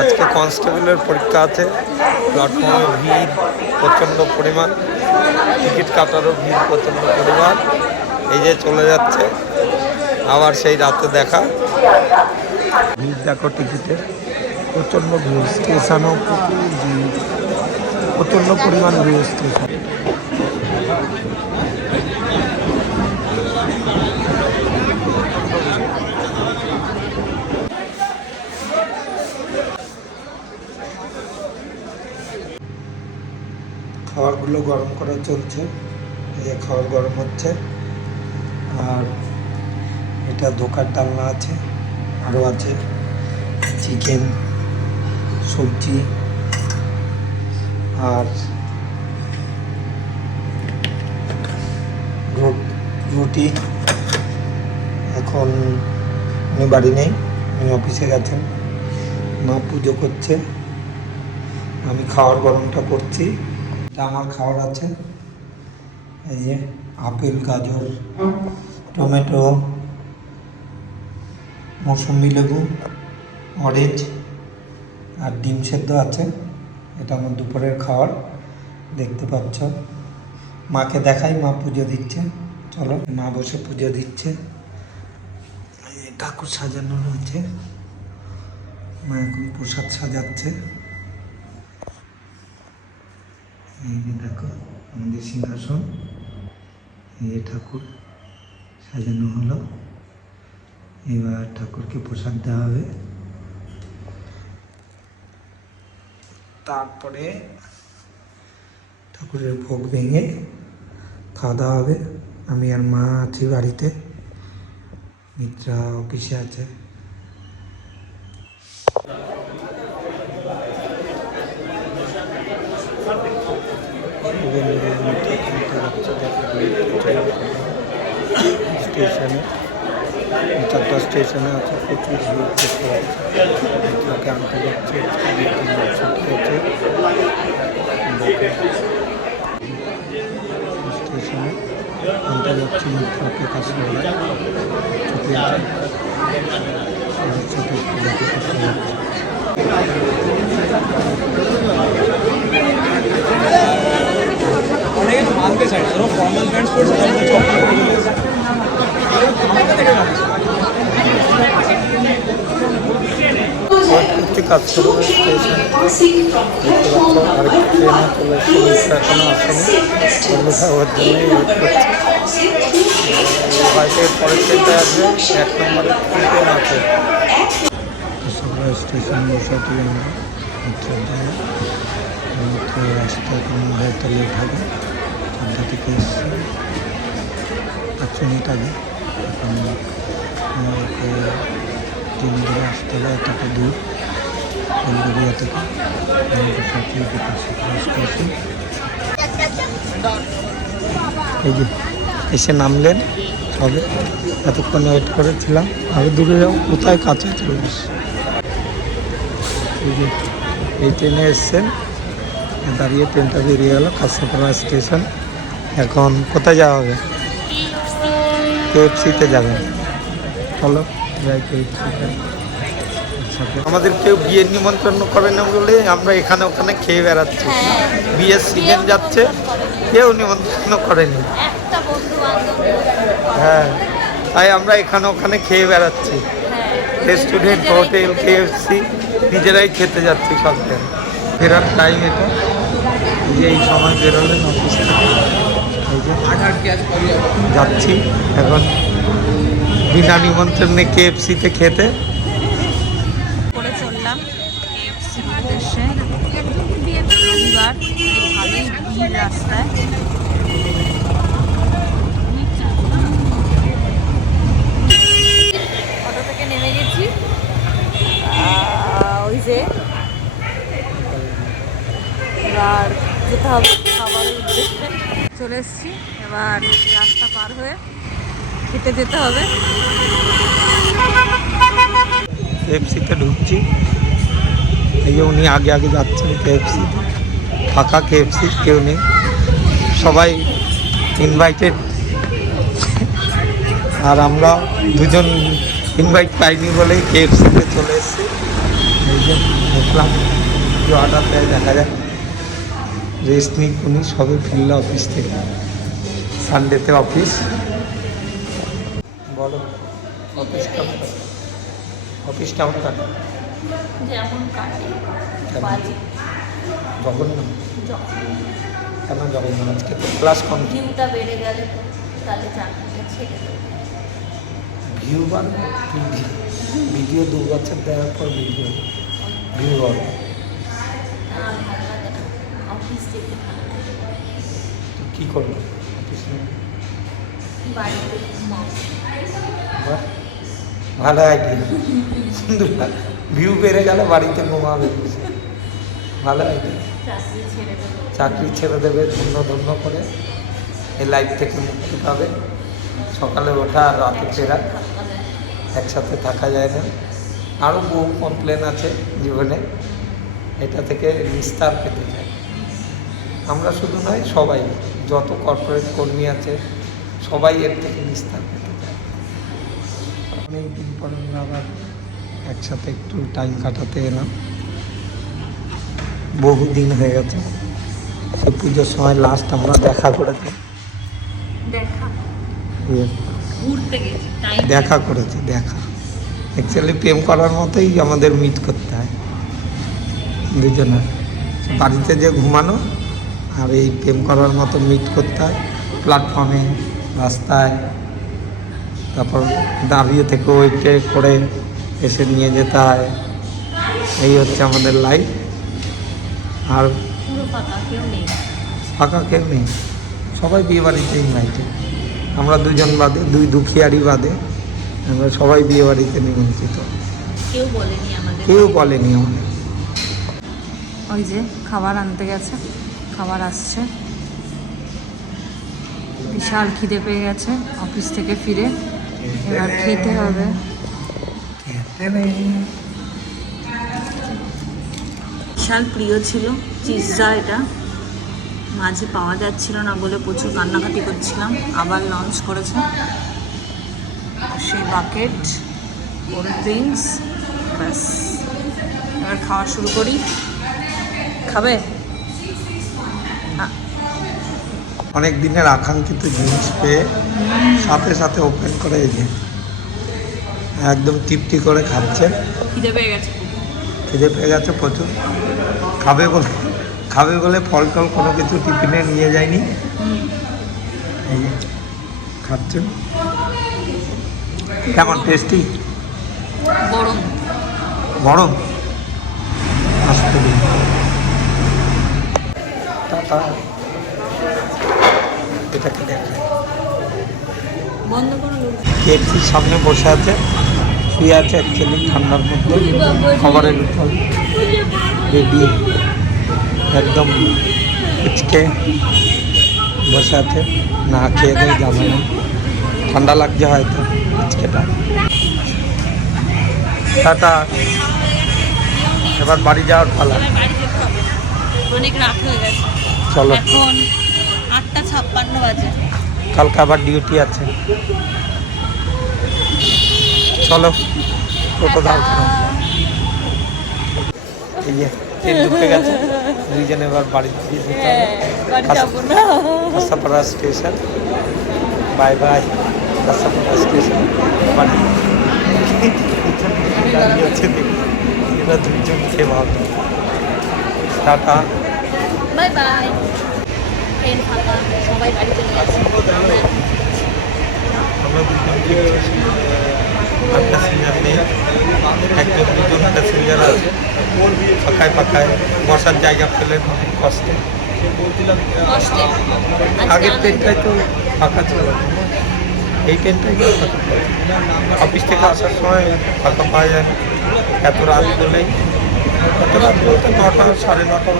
আজকে কনস্টেবলের পরীক্ষা আছে, প্ল্যাটফর্মে ভিড় প্রচণ্ড পরিমাণ, টিকিট কাটারও ভিড় প্রচণ্ড পরিমাণ। এই যে চলে যাচ্ছে, আবার সেই রাতে দেখা। ভিড় দেখো টিকিটে, প্রচণ্ড ভিড়, স্টেশনও প্রচুর ভিড়, প্রচণ্ড পরিমাণ ভিড় স্টেশন। খাবারগুলো গরম করা চলছে, এই যে খাবার গরম হচ্ছে। আর এটা ধোকার ডালনা আছে, আরও আছে চিকেন, সবজি আর রুটি। এখন উনি বাড়ি নেই, উনি অফিসে গেছেন। মা পুজো করছে, আমি খাওয়ার গরমটা করছি। এটা আমার খাবার আছে, এই যে আপেল, গাজর, টমেটো, মৌসুমি লেবু, অরেঞ্জ আর ডিম সেদ্ধ আছে। এটা আমার দুপুরের খাবার, দেখতে পাচ্ছ। মাকে দেখাই, মা পুজো দিচ্ছে, চলো। মা বসে পুজো দিচ্ছে, ঠাকুর সাজানো রয়েছে, মা এখন প্রসাদ সাজাচ্ছে। এই যে দেখো আমাদের সিংহাসন, এই যে ঠাকুর সাজানো হলো। এবার ঠাকুরকে প্রসাদ দেওয়া হবে, তারপরে ঠাকুরের ভোগ ভেঙে খাওয়া দাওয়া হবে। আমি আর মা আছি বাড়িতে, মিত্রা অফিসে আছে। স্টেশনে 4টা স্টেশনে আছে, প্রচুর ভিড় দেখতে পাচ্ছি। মিত্রাকে আনতে যাচ্ছে, ছুটি আছে স্টেশনে আনতে যাচ্ছি মিত্রাকে, কাছে ছুটি আছে, সরস্বতী পুজোকে করতে যাচ্ছে। মানতে চাই ফর্মাল প্যান্টস পরছে, কাজ শুরু হয়ে স্টেশন আরেকটি ট্রেনে চলে এসেছে, এখনো আসেনি, ওর জন্যই ওয়েট করছি। হয়তো পরের ট্রেনটা আসবে, 1 নম্বরের ট্রেন আছে। স্টেশন বসে তুলে আমরা মিত্রের জন্য, মিত্র আসতে এখন হয়তো লেট হবে। 4টা থেকে এসছে, 5 মিনিট আগে। এখন আমাকে ট্রেন ধরে আসতে হবে, এতটা দূর বেলগড়িয়া থেকে। এই যে এসে নামলেন সবে, এতক্ষণ ওয়েট করেছিলাম। আরও দূরে যাও, কোথায় কাছে চলে আসে। এই যে এই ট্রেনে এসছেন, দাঁড়িয়ে ট্রেনটা বেরিয়ে গেল খাসিয়াপাড়া স্টেশন। এখন কোথায় যাওয়া হবে? KFC-তে যাবেন, চলো যাই KFC-তে। আমাদের কেউ বিয়ের নিমন্ত্রণ করে না বলে আমরা এখানে ওখানে খেয়ে বেড়াচ্ছি। বিয়ের সিজন যাচ্ছে, কেউ নিমন্ত্রণ করেনি। হ্যাঁ, তাই আমরা এখানে ওখানে খেয়ে বেড়াচ্ছি। রেস্টুরেন্ট, হোটেল, KFC নিজেরাই খেতে যাচ্ছি সব জায়গায়। ফেরার টাইম এটা, এই যে এই সময় বেরোলেন অফিস থেকে, এই যে যাচ্ছি এখন বিনা নিমন্ত্রণে KFC-তে খেতে। করে চললাম KFC-র উদ্দেশ্যে। রবিবার, ভালোই ভিড় রাস্তায়। অটো থেকে নেমে গেছি, ওই যে এবার যেতে হবে খাবারের উদ্দেশ্যে। চলে এসছি, এবার রাস্তা পার হয়ে খেতে যেতে হবে। KFC-তে ঢুকছি, এই যে উনি আগে আগে যাচ্ছেন KFC-তে। ফাঁকা KFC, কেউ নেই, সবাই ইনভাইটেড। আর আমরা দুজন ইনভাইট পাইনি বলেই KFC-তে চলে এসেছি। এই যে দেখলাম কি অর্ডার দেয় দেখা যাক। রেস্ট নিই উনি সবে ফিরল অফিস থেকে, সানডেতে অফিস। বলো অফিস কেমন, অফিস কেমন কাটে? যেমন কাটে কেন? বাজে জঘন্য? যখন কেন জঘন্য? আজকে তো ক্লাস কম। ভিউটা বেড়ে গেলে তো তাহলে চাকরিটা ছেড়ে দেবে। ভিউ বাড়বে, ভিডিও 2 বছর দেওয়ার পর ভিউ বাড়বে। আর ভালো লাগে না, অফিস যেতে ভালো লাগে। তো কী করবো অফিস নিয়ে? বাড়িতে ঘুমাও। বাহ, ভালো আইডিয়া, সুন্দর। ভিউ বেড়ে গেলে বাড়িতে ঘুমাবে, ভালো আইডিয়া। চাকরি ছেড়ে দেবে। চাকরি ছেড়ে দেবে, ধন্য ধন্য করে এই লাইফ থেকে মুক্তি পাবে। সকালে ওঠা আর রাতে ফেরা থাকা যায়। একসাথে থাকা যায় না। আরও বহু কমপ্লেন আছে জীবনে, এটা থেকে নিস্তার পেতে চাই। আমরা শুধু নয়, সবাই, যত কর্পোরেট কর্মী আছে সবাই এর থেকে নিস্তার পেতে চায়। অনেক দিন পর আমরা আবার একসাথে একটু টাইম কাটাতে এলাম, বহুদিন হয়ে গেছে। সে পুজোর সময় লাস্ট আমরা দেখা করেছি, দেখা ঘুরতে গেছি, টাইম দেখা করেছি। দেখা অ্যাকচুয়ালি প্রেম করার মতোই আমাদের মিট করতে হয় দুজনে, বাড়িতে যে ঘুমানো আর এই প্রেম করার মতো মিট করতে হয় প্ল্যাটফর্মে, রাস্তায়, তারপর দাঁড়িয়ে থেকে ওইটে করে এসে নিয়ে যেতে হয়। এই হচ্ছে আমাদের লাইফ। আর পুরো ফাঁকা, কেউ নেই। ফাঁকা কেউ নেই, সবাই বিয়ে বাড়িতে ইনভাইটে। আমরা দুজন বাদে, দুই দুঃখিয়ারি বাদে আমরা সবাই বিয়ে বাড়িতে নিমন্ত্রিত। কেউ বলেনি আমাদের। কেউ বলেনি আমাদের। ওই যে খাবার আনতে গেছে, খাবার আসছে। বিশাল খিদে পেয়ে গেছে অফিস থেকে ফিরে, এবার খেতে হবে। বিশাল প্রিয় ছিল পিৎজা, এটা মাঝে পাওয়া যাচ্ছিল না বলে প্রচুর কান্নাকাটি করছিলাম, আবার লঞ্চ করেছে। সেই বাকেট, কোল্ড ড্রিঙ্কস, ব্যাস এবার খাওয়া শুরু করি। খাবে? অনেক দিনের আকাঙ্ক্ষিত জিনিস পেয়ে সাথে সাথে ওপেন করে এই যে একদম তৃপ্তি করে খাচ্ছে। খিদে পেয়ে গেছে, খিদে পেয়ে গেছে প্রচুর। খাবে বলে ফল টল কোনো কিছু টিফিনে নিয়ে যায়নি, এই যে খাচ্ছে। কেমন টেস্টি? গরম গরম আসতে দিন। টাটা। এটাকে দেখায় বন্ধ করো। কেএফসির সামনে বসে আছে, শুয়ে আছে অ্যাকচুয়ালি ঠান্ডার মধ্যে, খাবারের উপর রেডি একদম কুচকে বসে আছে। না খেয়ে দেয় জামাই, ঠান্ডা লাগছে হয়তো কুচকেটা। টাটা। এবার বাড়ি যাওয়ার পালা। এবার বাড়ি যেতে হবে, অনেক রাত হয়ে গেছে। চলো, এখন 8:56 বাজে। কালকে আবার ডিউটি আছে। চলো, টোটো দাও। এই যে ট্রেন ঢুকে গেছে, দুইজনে এবার বাড়ির দিকে যেতে হবে। বাড়ি যাবো না। Kansapara station, bye bye. Kansapara station বাড়ি। দাঁড়িয়ে আছে দেখি, এরা দুইজন খেয়ে ভাববে। Tata, bye bye. ট্রেন ফাঁকা, সবাই বাড়ি চলে গেছে। আমরা দুজন প্যাসেঞ্জার নেই, একজন দুজন প্যাসেঞ্জার আছে। ফাঁকায় ফাঁকায় বসার জায়গা পেলে অনেক কষ্টে। কষ্টে আগের ট্রেনটাই তো ফাঁকা ছিল, এই ট্রেনটাই তো ফাঁকা ছিল। অফিস থেকে আসার সময় ফাঁকা পাওয়া যায় না, এত রাত বলেই। এত রাত বলতে 9টা 9:30 মতো,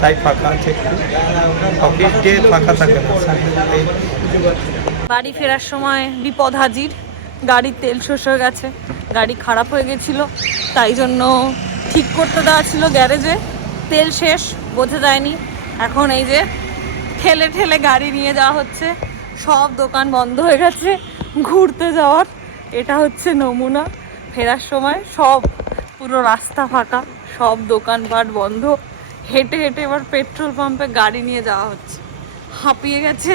তাই ফাঁকা আছে একটু। অফিস ডে ফাঁকা থাকে না। বাড়ি ফেরার সময় বিপদ হাজির, গাড়ির তেল শেষ হয়ে গেছে। গাড়ি খারাপ হয়ে গেছিলো, তাই জন্য ঠিক করতে দেওয়া ছিল গ্যারেজে, তেল শেষ, বোঝা যায়নি। এখন এই যে ঠেলে ঠেলে গাড়ি নিয়ে যাওয়া হচ্ছে। সব দোকান বন্ধ হয়ে গেছে ঘুরতে যাওয়ার। এটা হচ্ছে নমুনা। ফেরার সময় সব পুরো রাস্তা ফাঁকা, সব দোকানপাট বন্ধ। হেঁটে হেঁটে এবার পেট্রোল পাম্পে গাড়ি নিয়ে যাওয়া হচ্ছে। হাঁপিয়ে গেছে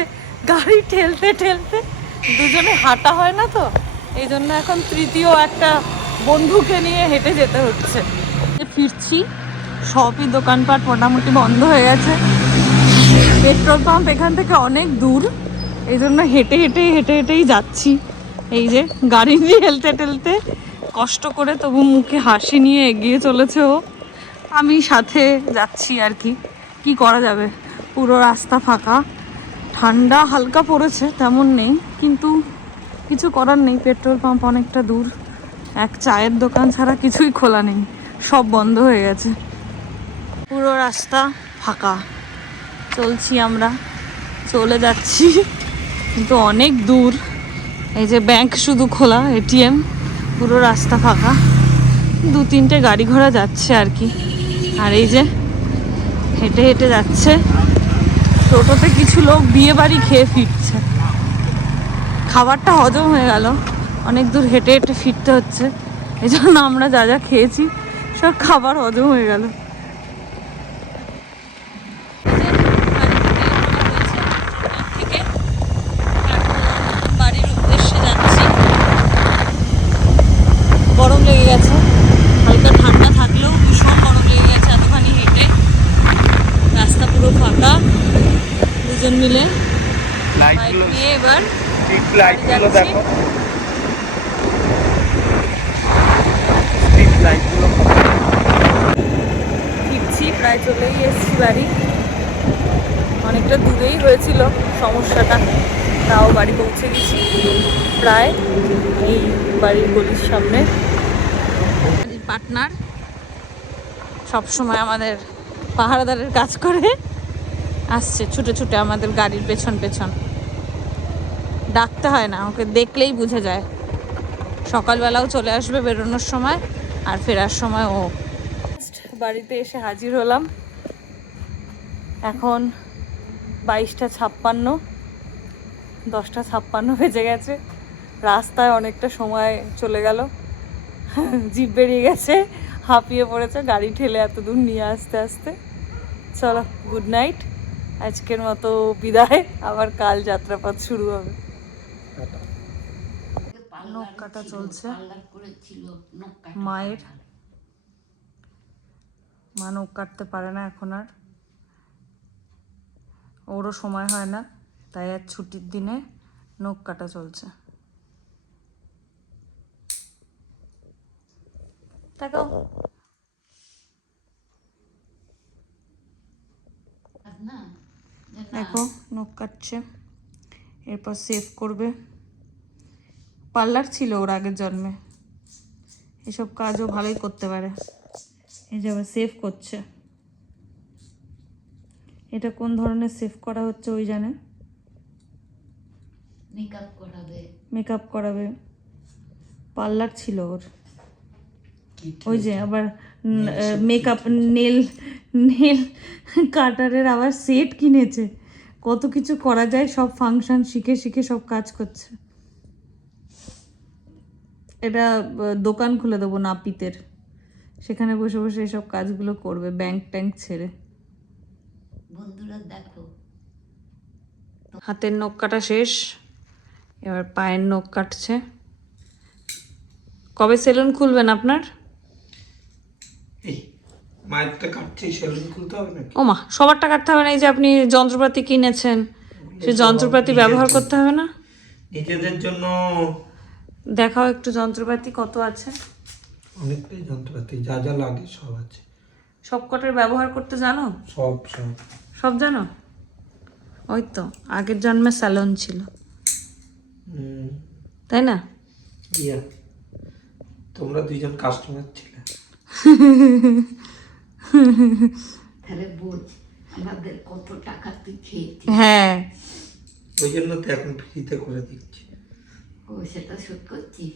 গাড়ি ঠেলতে ঠেলতে, দুজনে হাঁটা হয় না তো, এই জন্য এখন তৃতীয় একটা বন্ধুকে নিয়ে হেঁটে যেতে হচ্ছে। ফিরছি, সবই দোকানপাট মোটামুটি বন্ধ হয়ে গেছে। পেট্রোল পাম্প এখান থেকে অনেক দূর, এই জন্য হেঁটে হেঁটেই যাচ্ছি। এই যে গাড়ি নিয়ে ঠেলতে ঠেলতে কষ্ট করে, তবু মুখে হাসি নিয়ে এগিয়ে চলেছে ও, আমি সাথে যাচ্ছি আর কি। কি করা যাবে, পুরো রাস্তা ফাঁকা। ঠান্ডা হালকা পড়েছে, তেমন নেই, কিন্তু কিছু করার নেই। পেট্রোল পাম্প অনেকটা দূর, এক চায়ের দোকান ছাড়া কিছুই খোলা নেই, সব বন্ধ হয়ে গেছে। পুরো রাস্তা ফাঁকা, চলছি আমরা, চলে যাচ্ছি, কিন্তু অনেক দূর। এই যে ব্যাংক শুধু খোলা, এটিএম, পুরো রাস্তা ফাঁকা। 2-3টে গাড়ি ঘোড়া যাচ্ছে আর কি। আর এই যে হেঁটে হেঁটে যাচ্ছে, টোটোতে কিছু লোক বিয়ে বাড়ি খেয়ে ফিরছে। খাবারটা হজম হয়ে গেল, অনেক দূর হেঁটে হেঁটে ফিরতে হচ্ছে, এই জন্য আমরা যা যা খেয়েছি সব খাবার হজম হয়ে গেল। বাড়ির উদ্দেশ্যে যাচ্ছি, গরম লেগে গেছে, হালকা ঠান্ডা থাকলেও ভীষণ গরম লেগে গেছে এতখানি হেঁটে। রাস্তা পুরো ফাঁকা, দুজন মিলে বাইক নিয়ে এবার যাচ্ছি। ফিরছি, প্রায় চলেই এসেছি বাড়ি। অনেকটা দূরেই হয়েছিল সমস্যাটা, তাও বাড়ি পৌঁছে গেছি প্রায়। এই বাড়ির গলির সামনে পার্টনার সবসময় আমাদের পাহারাদারের কাজ করে, আসছে ছুটে ছুটে আমাদের গাড়ির পেছন পেছন। ডাকতে হয় না, ওকে দেখলেই বুঝে যায়। সকালবেলাও চলে আসবে বেরোনোর সময়, আর ফেরার সময় ও। বাড়িতে এসে হাজির হলাম, এখন 22:56, 10:56 বেজে গেছে। রাস্তায় অনেকটা সময় চলে গেল, জিভ বেরিয়ে গেছে, হাঁপিয়ে পড়েছে গাড়ি ঠেলে এত দূর নিয়ে আসতে আসতে। চলো, গুড নাইট, আজকের মতো বিদায়, আবার কাল যাত্রাপথ শুরু হবে। নখ কাটা চলছে মায়ের, মা নখ কাটতে পারে না এখন আর, ওরও সময় হয় না, তাই আর ছুটির দিনে নখ কাটা চলছে। দেখো নখ কাটছে, এরপর সেভ করবে। পার্লার ছিল ওর আগের জন্মে, এসব কাজও ভালোই করতে পারে। এই যে আবার সেভ করছে, এটা কোন ধরনের সেভ করা হচ্ছে ওই জানে। মেকআপ করাবে, পার্লার ছিল ওর। ওই যে আবার মেকআপ, নেল কাটারের আবার সেট কিনেছে, কত কিছু করা যায়, সব ফাংশন শিখে শিখে সব কাজ করছে। এটা দোকান খুলে দেবো নাপিতের, সেখানে বসে বসে এসব কাজগুলো করবে, ব্যাংক ট্যাঙ্ক ছেড়ে। বন্ধুরা দেখো, হাতের নখ কাটা শেষ, এবার পায়ের নখ কাটছে। কবে সেলুন খুলবেন আপনার? ও মা, সবারটা কাটতে হবে না? এই যে আপনি যন্ত্রপাতি কিনেছেন, সে যন্ত্রপাতি ব্যবহার করতে হবে না? নিজেদের জন্য দেখাও একটু যন্ত্রপাতি কত আছে। অনেকটাই যন্ত্রপাতি, যা যা লাগে সব আছে। সব কটার ব্যবহার করতে জানো? সব সব জানো? ওই তো আগের জন্মে স্যালন ছিল, তাই না? তোমরা দুইজন কাস্টমার ছিলে। তাহলে বোঝ আমাদের কত টাকা তুই খেয়েছিস। হ্যাঁ, ওই জন্য তো এখন ফ্রিতে করে দিচ্ছি। ও সেটা শোধ করছিস?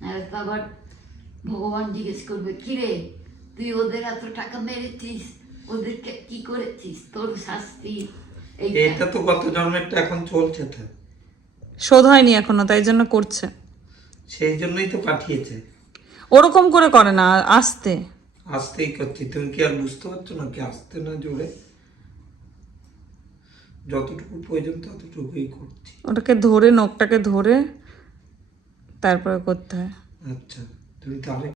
নাহলে তো আবার ভগবান জিজ্ঞেস করবে, কিরে তুই ওদের এত টাকা মেরেছিস, ওদেরকে কি করেছিস, তোর শাস্তি। এটা তো গত জন্মেরটা এখন চলছে, তো শোধ হয়নি এখনো, তাই জন্য করছে। সেই জন্যই তো পাঠিয়েছে। ওরকম করে করে না, আস্তে। আস্তেই করছি, তুমি কি আর বুঝতে পারছো না কি আস্তে না জোরে? যতটুকু প্রয়োজন ততটুকুই করছি। ওটাকে ধরে, নখটাকে ধরে তারপরে করতে হয়। আচ্ছা, তুমি তাহলে